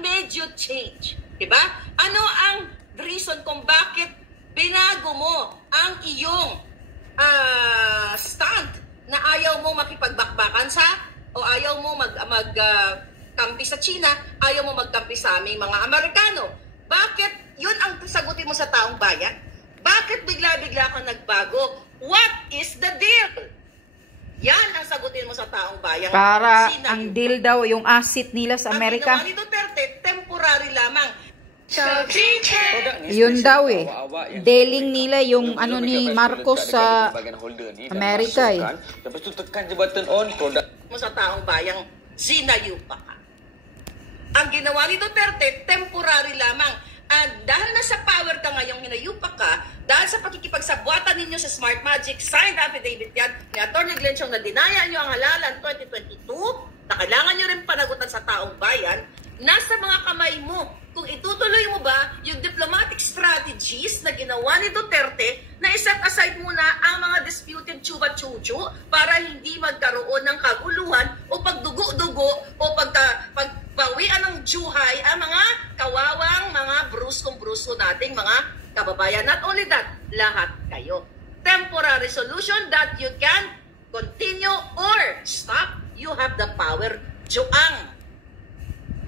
made you change? Diba? Ano ang reason kung bakit binago mo ang iyong stand na ayaw mo makipagbakbakan sa o ayaw mo magkampi sa China, ayaw mo magkampi sa aming mga Amerikano? Bakit yun ang sagutin mo sa taong bayan? Bakit bigla-bigla kang nagbago? What is the deal? Yan ang sagutin mo sa taong bayan. Para ang deal daw, yung asset nila sa Amerika. Ang ginawa ni Duterte, temporary lamang. Yun daw eh. Dealing nila yung ano ni Marcos sa Amerika eh. Tapos tu tekan je button on, produk Mo sa taong bayang sinayupa ka. Ang ginawa ni Duterte, temporary lamang. At dahil nasa power ka ngayong hinayupa ka, dahil sa pakikipagsabwatan ninyo sa Smart Magic, signed affidavit yan ni Atty. Glenn Chong na dinaya nyo ang halalan 2022, na kailangan nyo rin panagutan sa taong bayan, nasa mga kamay mo kung itutuloy mo ba yung diplomatic strategies na ginawa ni Duterte na iset aside muna ang mga disputed chuba-chuchu para hindi magkaroon ng kaguluhan o pagdugo-dugo o pagbawian ng juhay ang mga kawawang mga bruskong-brusko nating mga kababayan. Not only that, lahat kayo. Temporary solution that you can continue or stop. You have the power, Joang.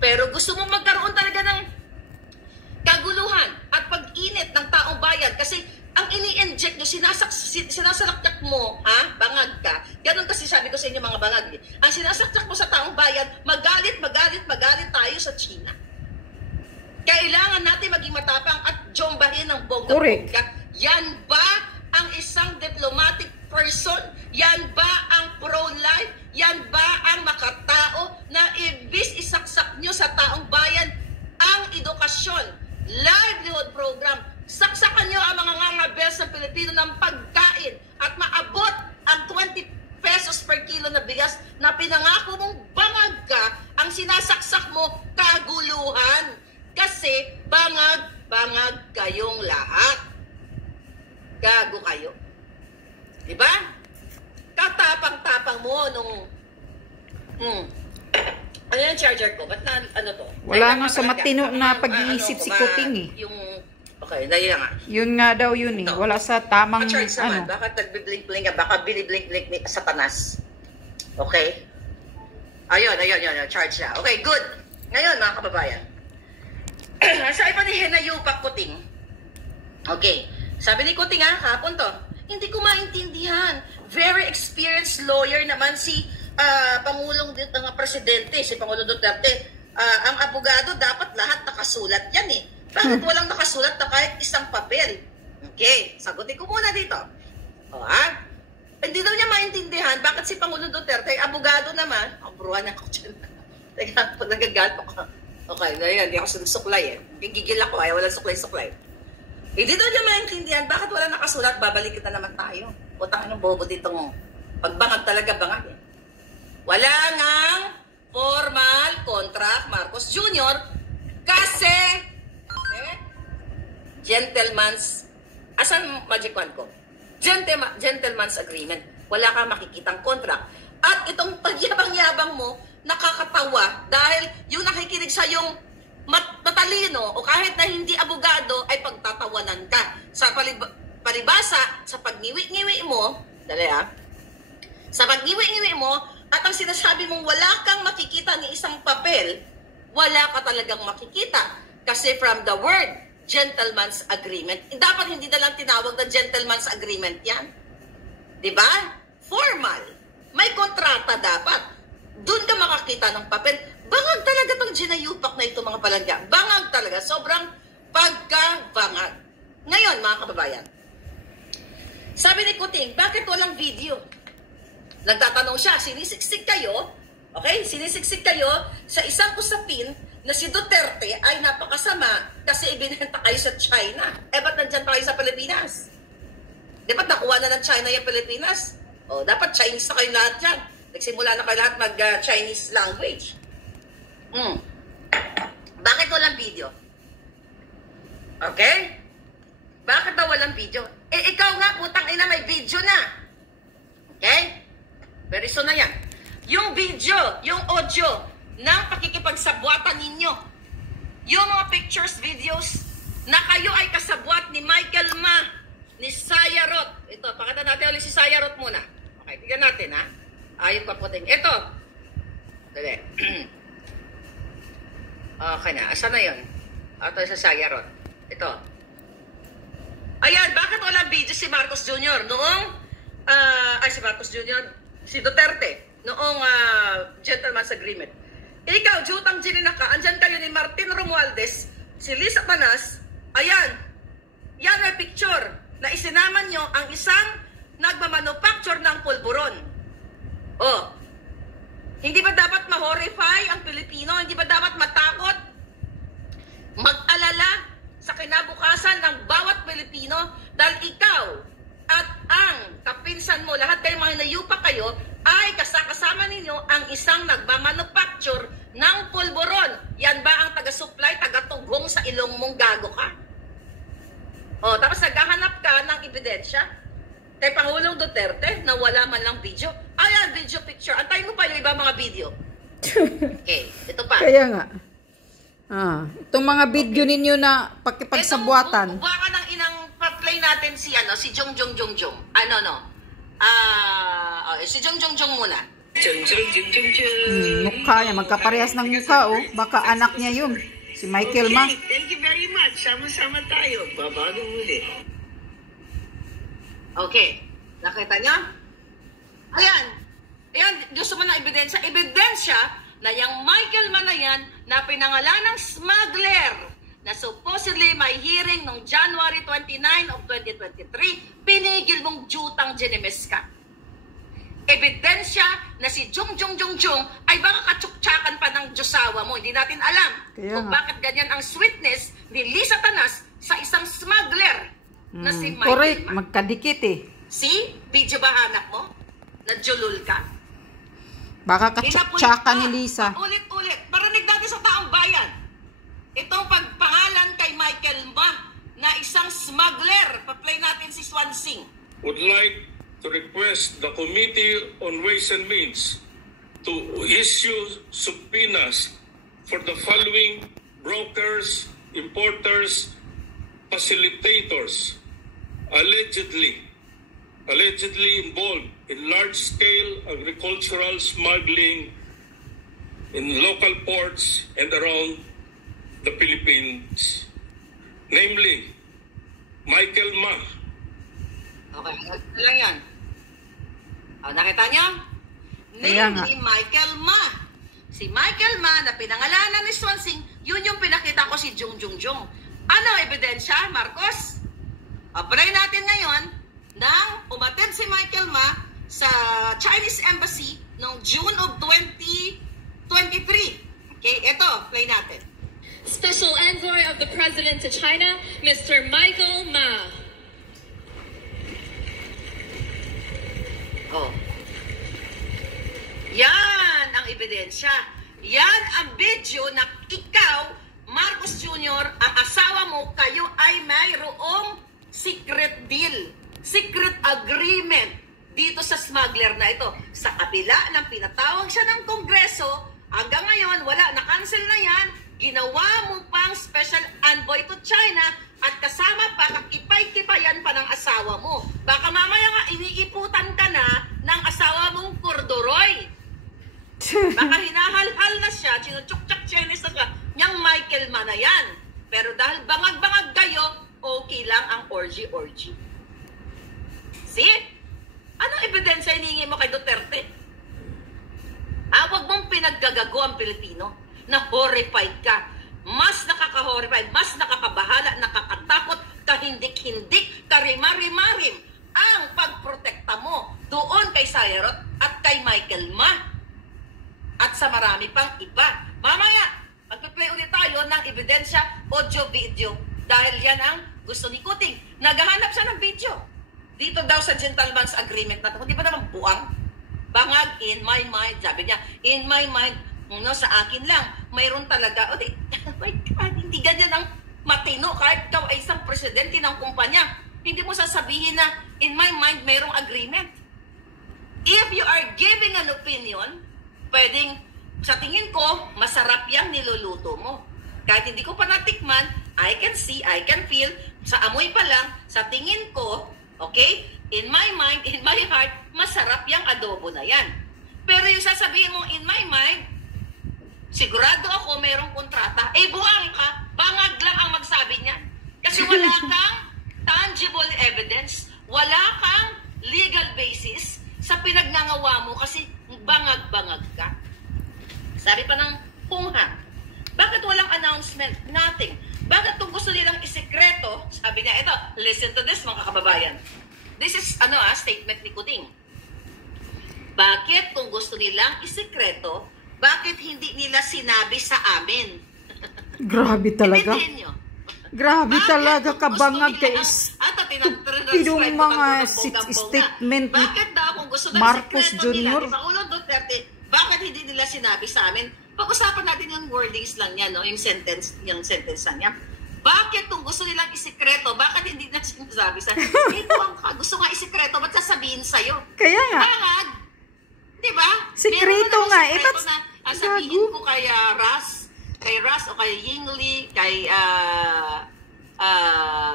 Pero gusto mo magkaroon talaga ng kaguluhan at pag-init ng taong bayan kasi ang ini-inject nyo, sinasalaktak mo, bangag ka. Ganon kasi sabi ko sa inyo mga bangag. Ang sinasaktak mo sa taong bayan, magalit tayo sa China. Kailangan natin maging matapang at jombahin ng bongga-bongga. Yan ba ang isang diplomatic person? Yan ba ang pro-life? Yan ba ang makatao na ibis isaksak nyo sa taong bayan ang edukasyon, livelihood program, saksakan nyo ang mga ngangabels ng Pilipino ng pagkain at maabot ang 20 pesos per kilo na bigas na pinangako mong bangag ka, ang sinasaksak mo kaguluhan. Kasi bangag kayong lahat. Gago kayo. Diba? Katapang-tapang mo nung ano yung charger ko? Ba't na, ano to? Wala nga sa matino na pag-iisip si Kuting eh. Yung, okay, dahil nga. Yun nga daw yun eh. Wala sa tamang Pa-charge naman, ano. baka nagbiblink-blink ka, baka biniblink-blink ni Satanas. Okay? Ayun, charge siya. Okay, good. Ngayon, mga kababayan. Sabi pa ni Henayupak Kuting. Okay. Sabi ni Kuting hapon to, hindi ko maintindihan. Very experienced lawyer naman si Pangulong Presidente, si Pangulong Duterte. Ang abogado dapat lahat nakasulat yan eh. Bakit walang nakasulat na kahit isang papel? Okay, sagutin ko muna dito. Hindi daw niya maintindihan bakit si Pangulong Duterte, abogado naman, buruan ako dyan. Teka, pag nagagalpo ko. Okay, ngayon, hindi ako susuklay eh. Gigigil ako ay walang suklay-suklay. Hindi daw niya maintindihan bakit wala nakasulat, babalik kita naman tayo. Utang ng bobo ditong pagbangag talaga bangag eh. Wala ngang formal contract Marcos Jr. kasi gentleman's, asan magic wand ko? Gentleman's agreement. Wala kang makikitang contract. At itong pagyabang-yabang mo, nakakatawa dahil yung nakikinig sa yung matalino o kahit na hindi abogado ay pagtatawanan ka. Sa palibasa, sa pagniwi-ngiwi mo, sa pagniwi-ngiwi mo, at ang sinasabi mong wala kang makikita ni isang papel, wala ka talagang makikita. Kasi from the word, gentleman's agreement, dapat hindi na lang tinawag na gentleman's agreement yan. Diba? Formal. May kontrata dapat. Doon ka makakita ng papel. Bangag talaga tong ginayupak na ito mga palangga. Bangag talaga. Sobrang pagkabangag. Ngayon mga kababayan, sabi ni Kuting, bakit walang video? Nagtatanong siya, sinisiksik kayo, okay? Sinisiksik kayo sa isang usapin na si Duterte ay napakasama kasi ibinenta kayo sa China. Ba't nandyan tayo sa Pilipinas? Dapat nakuha na ng China yung Pilipinas? Dapat Chinese na kayo lahat dyan. Nagsimula na kayo lahat mag-Chinese language. Bakit walang video? Okay? Bakit daw walang video? Ikaw nga, putang ina, may video na. Okay? Very soon na yan. Yung video, yung audio ng pakikipagsabwatan ninyo yung mga pictures, videos na kayo ay kasabwat ni Michael Ma, ni Sayarot. Ito, pakita natin ulit si Sayarot muna. Okay, tignan natin ha. Ayun pa puting. Ito. Dali. Okay na. Asa na yun? Ito sa Sayarot. Ito. Ayan, bakit walang video si Marcos Jr. noong, si Marcos Jr., si Duterte, noong gentleman's agreement. Ikaw, Jutang Jininaka, andyan kayo ni Martin Romualdez, si Lisa Panas, ayan, yan may picture na isinaman nyo ang isang nagmamanufacture ng pulburon. Oh, hindi ba dapat ma-horrify ang Pilipino? Hindi ba dapat matakot? Mag-alala sa kinabukasan ng bawat Pilipino dahil ikaw at ang kapinsan mo, lahat kayo mga nayupa kayo, ay kasama ninyo ang isang nagmamanufacture ng pulburon. Yan ba ang taga-supply, taga-tugong sa ilong mong gago ka? O, tapos naghahanap ka ng ebidensya kay Pangulong Duterte na wala man lang video. Ayan, video picture. Antayin mo pa yung iba mga video. Okay, ito pa. Kaya nga. Itong mga video ninyo na pakipagsabuatan. Ito, baka ng inang pa-play natin si Jong. Si Jong muna. Mukha niya, magkaparehas ng mukha, oh. Baka anak niya yun. Si Michael Ma. Thank you very much. Sama-sama tayo. Babagong muli. Okay. Nakita niya? Ayan. Ayan, gusto mo ng ebidensya? Ebidensya na yung Michael Ma na yan na pinangalan ng smuggler na supposedly may hearing noong January 29 of 2023, pinigil mong Jutang Jimenez ka. Ebidensya na si Jong ay baka katsuktsakan pa ng Diyosawa mo. Hindi natin alam kung bakit ganyan ang sweetness ni Lisa Tanas sa isang smuggler na si Michael Correct, Ma. magkadikit eh. See? Video ba anak mo? Nadjulul ka? Baka katsuktsakan ni Lisa. Ulit-ulit. Paranig natin sa taong bayan. Itong pagpangalan kay Michael Ma na isang smuggler. Pa-play natin si Swansing. Would like to request the Committee on Ways and Means to issue subpoenas for the following brokers, importers, facilitators allegedly involved in large-scale agricultural smuggling in local ports and around the Philippines. Namely, Michael Ma. Okay, lang yan. Nakita niyo? Name ni Michael Ma. Si Michael Ma na pinangalanan ni Swansing, yun yung pinakita ko si Jong. Ano ebidensya, Marcos? Apply natin ngayon nang umattend si Michael Ma sa Chinese Embassy noong June of 2023. Okay, ito, play natin. Special Envoy of the President to China, Mr. Michael Ma. Oh. Yan ang ebidensya. Yan ang video na ikaw, Marcos Jr., ang asawa mo, kayo ay mayroong secret deal, secret agreement dito sa smuggler na ito. Sa kabila ng pinatawag siya ng Kongreso, hanggang ngayon, wala, na-cancel na yan, ginawa mo pang special envoy to China at kasama pa, kakipay-kipayan pa ng asawa mo. Baka mamaya nga iniiputan ka na ng asawa mong Cordoroy. Baka hinahal-hal na siya, chinutsuk-tsak-chenis na siya, niyang Michael Ma na yan. Pero dahil bangag-bangag kayo, okay lang ang orgy-orgy. See? Anong ebidensya hiningi mo kay Duterte? Huwag mong pinaggagago ang Pilipino na horrified ka. Mas nakaka-horrified, mas nakakabahala, nakakatakot, kahindik-hindik, karimari-marim ang pagprotekta mo doon kay Sayarot at kay Michael Ma at sa marami pang iba. Mamaya, magpe-play ulit tayo ng ebidensya, audio-video dahil yan ang gusto ni Kuting. Naghahanap siya ng video. Dito daw sa gentleman's agreement na ito. Hindi ba naman buang? Bangag, in my mind. Sabi niya, in my mind, no, sa akin lang, mayroon talaga. Oh my God, hindi ganyan ang matino. Kahit ikaw ay isang presidente ng kumpanya, hindi mo sasabihin na, in my mind, mayroong agreement. If you are giving an opinion, pwedeng, sa tingin ko, masarap yung niluluto mo. kahit hindi ko pa natikman, I can see, I can feel, sa amoy pa lang, sa tingin ko, okay, in my mind, in my heart, masarap yung adobo na yan. Pero yung sasabihin mo, in my mind, sigurado ako merong kontrata, buwang ka, bangag lang ang magsabi niya. Kasi wala kang tangible evidence, wala kang legal basis sa pinagngangawa mo kasi bangag-bangag ka. Sabi pa ng Pungha, bakit walang announcement? Nothing. Bakit kung gusto nilang isekreto, sabi niya, ito, listen to this mga kababayan. This is, statement ni Kuting. Bakit kung gusto nilang isekreto, bakit hindi nila sinabi sa amin? Grabe talaga. Intindihin nyo. Grabe talaga kabangag kay Pidong mga statement ni bakit daw kung gusto ng Marcos sekreto nila, Jr. ni Pangulong Duterte, bakit hindi nila sinabi sa amin? Pag-usapan natin yung wordings lang niya, no? yung sentence lang niya. Bakit kung gusto nilang isikreto, bakit hindi nila sinasabi sa amin? Ito ang gusto nga isikreto, ba't sasabihin sa'yo? Kaya nga. Bangag! Diba? Sikreto nga. Sikreto na sabihin gago. ko kay Ras o kay Yingli, kay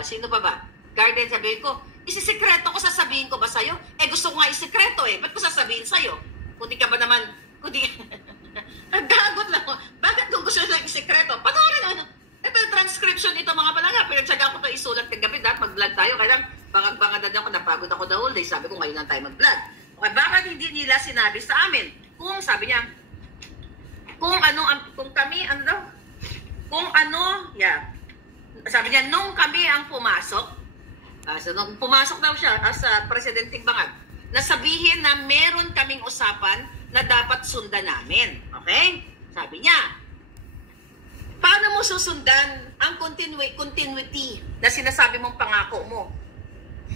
sino pa ba? Garden, sabihin ko, isisikreto ko, sasabihin ko ba sa'yo? Gusto ko nga isikreto ba't ko sasabihin sa'yo? Kundi ka ba naman, nagdagot lang ko. Bakit kung gusto nila isikreto? Panoorin ito yung transcription nito mga palaga. Pinagsaga ko ito isulat kagabi dahil mag-vlog tayo. Kaya bangag-bangad na ako, napagod ako the whole day. Sabi ko ngayon lang tayo mag-vlog. Okay, bakit hindi nila sinabi sa amin? Kung sabi niya, sabi niya, nung kami ang pumasok, so nung pumasok daw siya as Presidente Bangag, nasabihin na meron kaming usapan na dapat sundan namin. Okay? Sabi niya, paano mo susundan ang continuity na sinasabi mong pangako mo?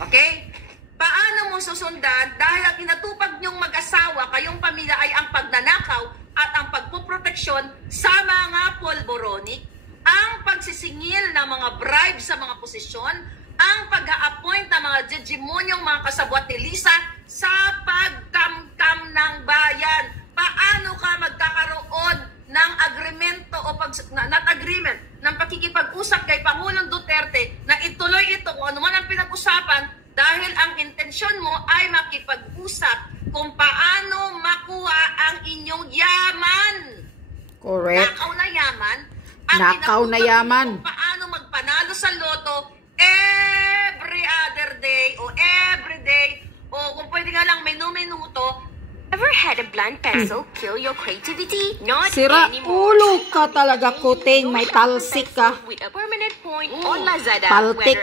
Okay? Paano mo susundan dahil ang inatupag niyong mag-asawa, kayong pamilya ay ang pagnanakaw at ang pagpuproteksyon sa mga polboronic, ang pagsisingil ng mga bribe sa mga posisyon, ang pag-a-appoint ng mga jejemonyong mga kasabwat ni Lisa sa pagkamkam ng bayan. Paano ka magkakaroon ng agreemento o not agreement ng pakikipag-usap kay Pangulong Duterte na ituloy ito kung ano man ang pinag-usapan dahil ang intensyon mo ay makipag-usap kung paano makuha ang inyong yaman. Correct. Nakaw na yaman. Nakaw na yaman. Kung paano magpanalo sa loto every other day o every day o kung pwede nga lang minuto. Ever had a blunt pencil kill your creativity? Not Sira anymore. ulo ka talaga, Kuting. May talsik ka. With a permanent point on Lazada. Paltik.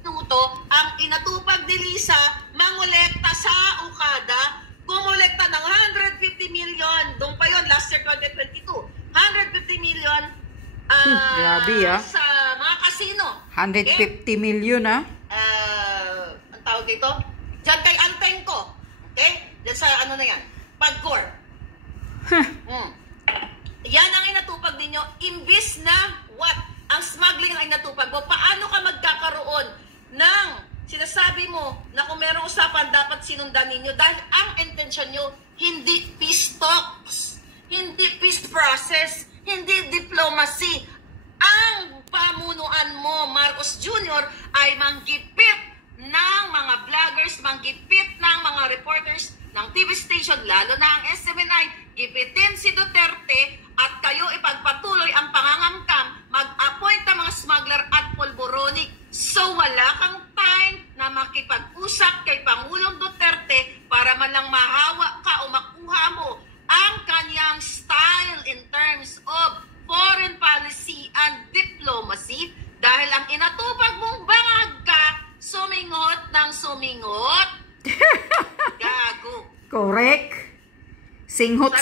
Minuto, ang inatupag ni Lisa, mangolekta sa Okada, kumolekta ng 150 million. Doon pa yon last year, 2022. 150 million grabe, sa mga kasino. 150 million, ang tawag dito? Diyan kay Altenco. Okay? Diyan sa ano na yan? Pagcor. Yan ang inatupag ninyo. Imbis na what? Ang smuggling ang inatupag mo. Paano ka magkakaroon ng sinasabi mo na kung merong usapan dapat sinundan ninyo dahil ang intensyon nyo hindi peace talks, hindi peace process, hindi diplomacy. Ang pamunuan mo, Marcos Jr., ay manggipit ng mga vloggers, manggipit ng mga reporters ng TV station, lalo na ang SMNI, gipitin si Duterte at kayo ipagpatuloy ang pangangamkam, mag-appoint ng mga smuggler at polboronic. So wala kang time na makipag-usap kay Pangulong Duterte para man lang mahawa ka o makuha mo ang kanyang style in terms of foreign policy and diplomacy dahil ang inatupag mong bangag ka, sumingot ng sumingot. Gago. Correct. Singhot.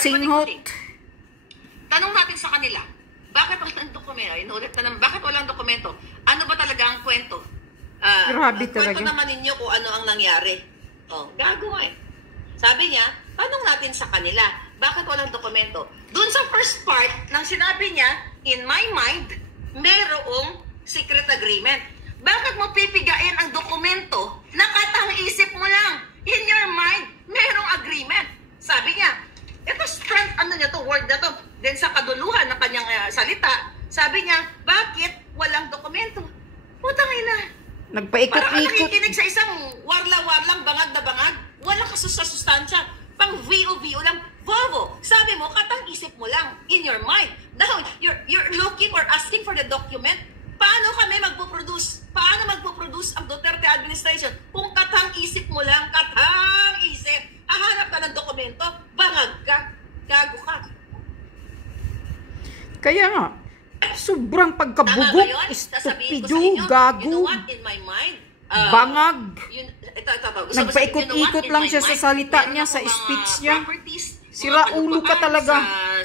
Tanong natin sa kanila, bakit walang dokumento? Inulit na naman, bakit walang dokumento? Ano ba talaga ang kwento? Grabe talaga. Kwento naman ninyo kung ano ang nangyari. Gago Sabi niya, tanong natin sa kanila, bakit walang dokumento? Doon sa first part, nang sinabi niya, in my mind, merong secret agreement. Bakit mo pipigain ang dokumento na katang-isip mo lang? In your mind, merong agreement. Sabi niya, ito strength, word na to. Then sa kaduluhan ng kanyang salita, Sabi niya, bakit walang dokumento? Putang ina. Parang Nagpaikot-ikot. nakikinig sa isang warla-warlang bangag na bangag. Walang kasustansya. Pang VO lang. Bobo, sabi mo, katang-isip mo lang in your mind. Now, you're looking or asking for the document. Paano kami magpo-produce? Paano magpo-produce ang Duterte administration? Kung katang-isip mo lang, katang-isip, hahanap ka ng dokumento, bangag ka, gago ka. Kaya nga, sobrang Tama ba pagkabugok, yun? Sasabihin ko estupido, sa inyo, gago, you know what, in my mind, bangag. Ito ba? Gusto ko Nagpaikot-ikot sabihin, lang in siya my sa mind, salita meron niya, ako sa mga speech niya. properties, Sira mga ulo ka kalupaan talaga.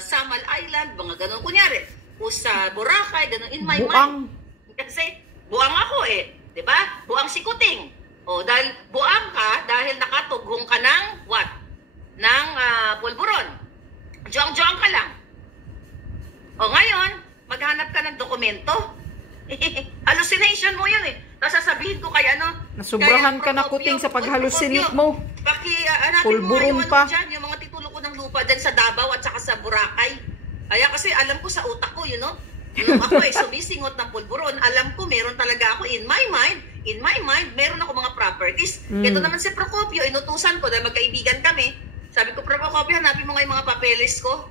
Sa Samal Island, mga ganun. Kunyari, o sa Boracay, ganun. In my Buang. mind. Kasi, buang ako eh. Diba? Buang si Kuting. O, dahil buang ka, dahil nakatughong ka ng what? Ng pulburon. Juang-juang ka lang. O, ngayon, maghanap ka ng dokumento. Hallucination mo yun eh. Tapos sasabihin ko kay ano, Nasubrahan ka na, Kuting, sa pag-hallucinate mo. Pulburon pa. Yung mga titulo ko ng lupa dyan sa Davao at saka sa Boracay. Kaya kasi alam ko sa utak ko, you know, nung ako ay sumisingot ng pulburon, alam ko meron talaga ako in my mind, meron ako mga properties. Ito naman si Procopio, inutusan ko dahil magkaibigan kami. Sabi ko, Procopio, hanapin mo nga yung mga papeles ko.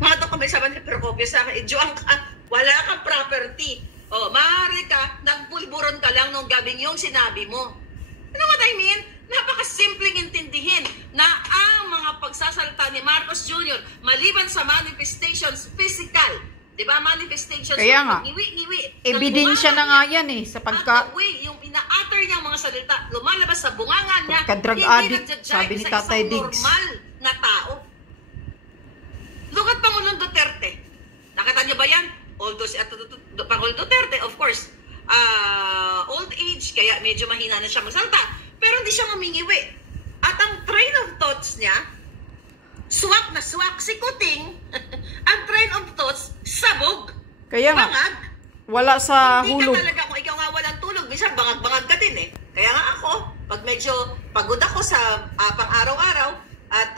Mga dokumento, sabi ni Procopio sa akin, Juang ka, wala kang property. O, maaari ka, nagpulburon ka lang nung gabing yung sinabi mo. You know what I mean? Napakasimpleng intindihin na ang mga pagsasalita ni Marcos Jr. maliban sa manifestations physical, di ba? Manifestations, Kaya nga, ngiwi-ngiwi. ebidensya na nga yan eh, sa At the way, yung ina-utter niya mga salita, lumalabas sa bungangan niya, Pagka-drug hindi addict, nagja-jive sabi ni sa Tatay isang Diggs. normal na tao. Look at Pangulong Duterte. Nakita niyo ba yan? Although si Pangulong Duterte, of course, old age, kaya medyo mahina na siya magsalita. Pero hindi siya mamingiwi. At ang train of thoughts niya, swak na swak si Kuting, ang train of thoughts, sabog. Kaya nga, bangag. wala sa Hindi hulog. ka talaga, kung ikaw nga walang tulog, minsan bangag-bangag ka din eh. Kaya nga ako, pag medyo pagod ako sa pang-araw-araw, at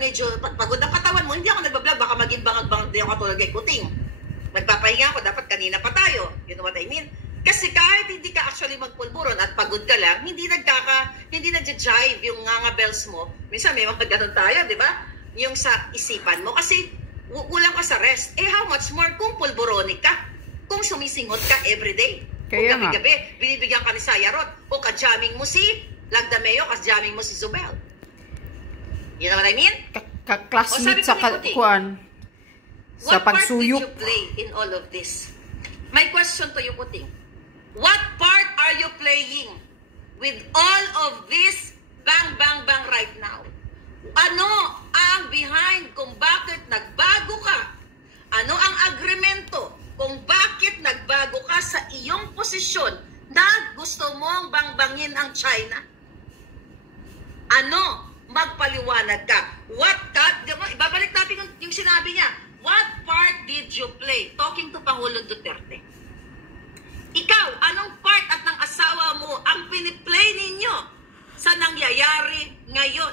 medyo pagod ang katawan mo, hindi ako nagbablog, baka maging bangag-bangag din ako tulad kay Kuting. Nagpapahinga ako, dapat kanina pa tayo. You know what I mean? Kasi kahit hindi ka actually magpulburon at pagod ka lang, hindi nagja-jive yung nga bells mo. Minsan may mga ganun tayo, di ba? Yung sa isipan mo. Kasi kulang ka sa rest. Eh how much more kung pulburonic ka? Kung sumisingot ka everyday. Kaya kung gabi-gabi, binibigyan ka ni Sayarot. O ka-jamming mo si Lagdameo, ka-jamming mo si Zubel. You know what I mean? Kaklasmate sa kuan. Sa What part did pagsuyok. you play in all of this? My question to you, Kuting. What part are you playing with all of this bang, bang, bang right now? Ano ang behind kung bakit nagbago ka? Ano ang agremento kung bakit nagbago ka sa iyong posisyon na gusto mong bangbangin ang China? Ano? Magpaliwanag ka. Ibabalik natin yung sinabi niya. What part did you play? Talking to Pangulong Duterte. Ikaw, anong part at ng asawa mo ang piniplay ninyo sa nangyayari ngayon?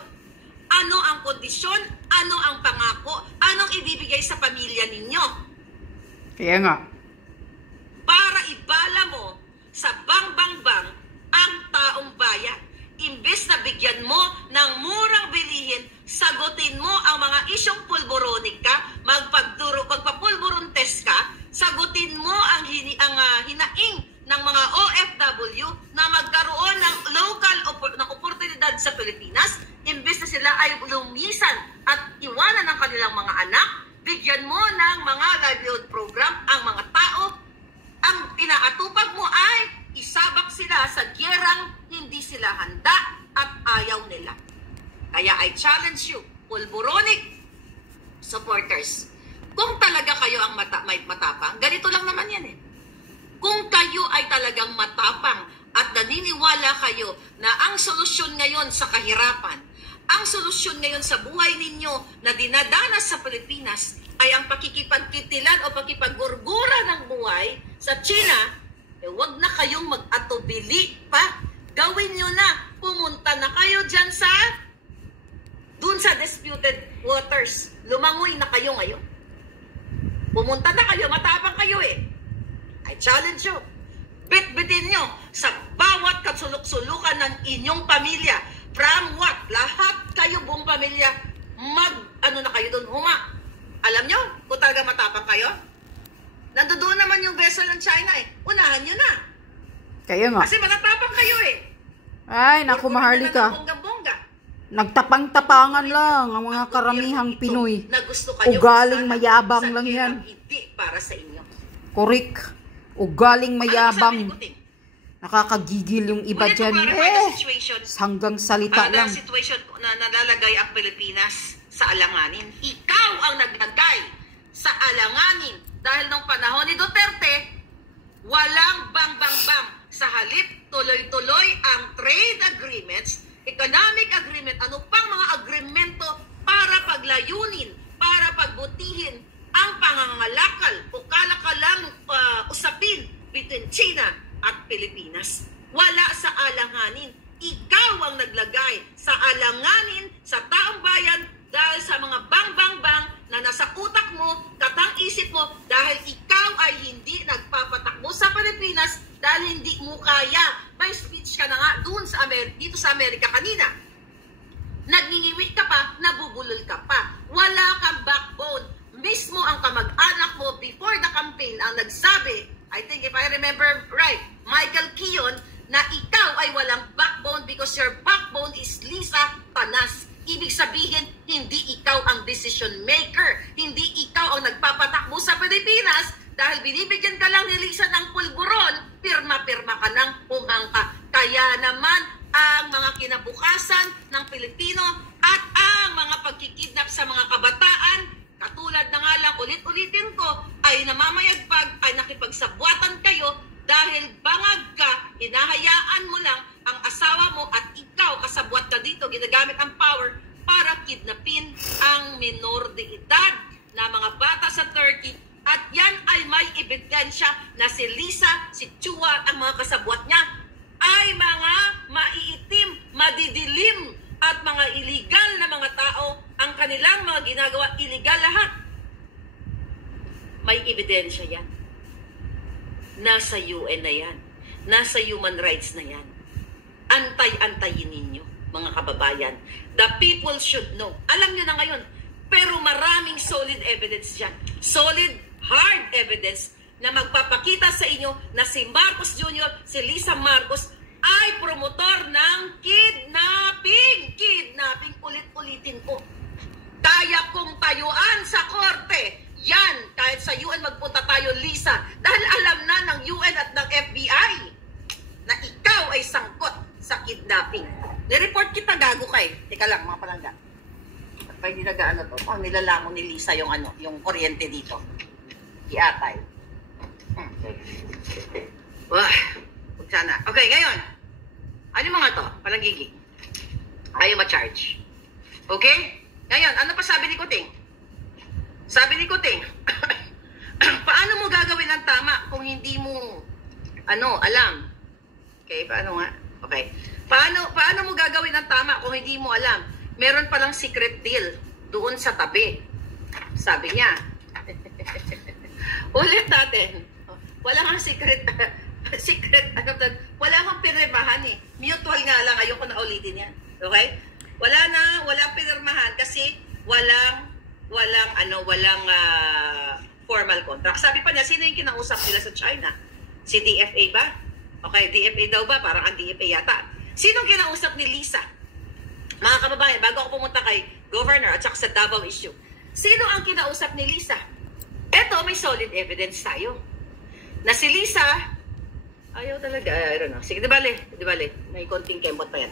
Ano ang kondisyon? Ano ang pangako? Anong ibibigay sa pamilya ninyo? Kaya nga. Para ibala mo sa bang-bang-bang ang taong bayan. Imbes na bigyan mo ng murang bilihin, sagutin mo ang mga isyong pulburonik ka, magpapulburon test ka, sagutin mo ang hinaing ng mga OFW na magkaroon ng local ng oportunidad sa Pilipinas, imbes na sila ay lumisan at iwanan ng kanilang mga anak, bigyan mo ng mga livelihood program ang mga tao. Ang inaatupag mo ay isabak sila sa gyerang hindi sila handa at ayaw nila. Kaya I challenge you, pulburonic supporters, kung talaga kayo ang matapang, ganito lang naman yan eh. Kung kayo ay talagang matapang at naniniwala kayo na ang solusyon ngayon sa kahirapan, ang solusyon ngayon sa buhay ninyo na dinadanas sa Pilipinas ay ang pakikipagkitilan o pakipagurgura ng buhay sa China, eh wag na kayong mag-atubili pa. Gawin nyo na. Pumunta na kayo dyan dun sa disputed waters. Lumangoy na kayo ngayon. Pumunta na kayo, matapang kayo eh. I challenge you. Bit-bitin nyo sa bawat kasulok-sulukan ng inyong pamilya. From what? Lahat kayo, buong pamilya, ano na kayo doon, Alam nyo, kung talaga matapang kayo, nandoon naman yung vessel ng China eh. Unahan nyo na. Kaya nga. Kasi matatapang kayo eh. Ay, naku, Maharlika. Bongga-bongga. Nagtapang-tapangan lang ang mga karamihang Pinoy. Na gusto kayo, ugaling mayabang lang yan. Hindi para sa inyo. Correct. Ugaling mayabang. Ano sabi ni Kuting? Nakakagigil yung iba Ulit dyan. ko clarify the situation. Hanggang salita lang. Situation na nalalagay ang Pilipinas sa alanganin. Ikaw ang naglagay sa alanganin. Dahil nung panahon ni Duterte, walang bang-bang-bang. Sa halip, tuloy-tuloy ang trade agreements, economic agreement, ano pang mga agreemento para paglayunin, para pagbutihin ang pangangalakal o kalakalang usapin between China at Pilipinas. Wala sa alanganin. Ikaw ang naglagay sa alanganin sa taong bayan dahil sa mga bang-bang-bang na nasa utak mo, katang-isip mo, dahil ikaw ay hindi nagpapatakbo sa Pilipinas dahil hindi mo kaya. May speech ka na nga dun sa dito sa Amerika kanina. Nagningiwit ka pa, nabubulol ka pa. Wala kang backbone. Mismo ang kamag-anak mo before the campaign ang nagsabi, I think if I remember right, Michael Kiyon, na ikaw ay walang backbone because your backbone is Lisa Panas. Ibig sabihin, hindi ikaw ang decision maker. Hindi ikaw ang nagpapatakbo sa Pilipinas dahil binibigyan ka lang ni Lisa ng pulburon, pirma-pirma ka ng humangka. Kaya naman, ang mga kinabukasan ng Pilipino at ang mga pagkikidnap sa mga kabataan, katulad na nga lang, ulit-ulitin ko, ay namamayagpag, ay nakipagsabwatan kayo dahil bangag ka, hinahayaan mo lang ang asawa mo at ikaw, kasabwat ka dito, ginagamit ang power para kidnapin ang minor de edad na mga bata sa Turkey. At yan ay may ebidensya na si Lisa, si Chua, ang mga kasabwat niya ay mga maiitim, madidilim at mga illegal na mga tao. Ang kanilang mga ginagawa, illegal lahat. May ebidensya yan. Nasa UN na yan. Nasa human rights na yan. Antay-antayin ninyo, mga kababayan. The people should know. Alam nyo na ngayon, pero maraming solid evidence dyan. Solid, hard evidence na magpapakita sa inyo na si Marcos Jr., si Lisa Marcos, ay promotor ng kidnapping. Kidnapping, ulit-ulitin ko. Kaya kong tayuan sa korte. Yan, kahit sa UN magpunta tayo, Lisa. Dahil alam na ng UN at ng FBI na ikaw ay sangkot sa kidnapping. Nireport kita, gago kay. Teka lang, mga palangga. At pa hindi nag-ano to. Pang nilalamon ni Lisa yung yung kuryente dito. Iatay. Wah, sana. Okay, ngayon. Ano mga to? Palagiging. Ayaw ma-charge. Okay? Ngayon, ano pa sabi ni Kuting? Sabi ni Kuting, paano mo gagawin ang tama kung hindi mo, alam? Okay, paano nga? Okay. Paano mo gagawin ang tama kung hindi mo alam? Meron palang secret deal doon sa tabi. Sabi niya. Ulit natin. Wala kang secret, wala kang pinirmahan eh. Mutual nga lang, ayoko na ulitin yan. Okay? Wala pinirmahan kasi walang formal contract. Sabi pa niya, sino yung kinausap nila sa China? Si DFA ba? Okay, DFA daw ba? Parang ang DFA yata. Sino kinausap ni Lisa? Mga kababayan, bago ako pumunta kay Governor at saka sa Davao issue, sino ang kinausap ni Lisa? Eto, may solid evidence tayo. Na si Lisa, ayaw talaga, I don't know. Sige, di bale. May konting kembot pa yan.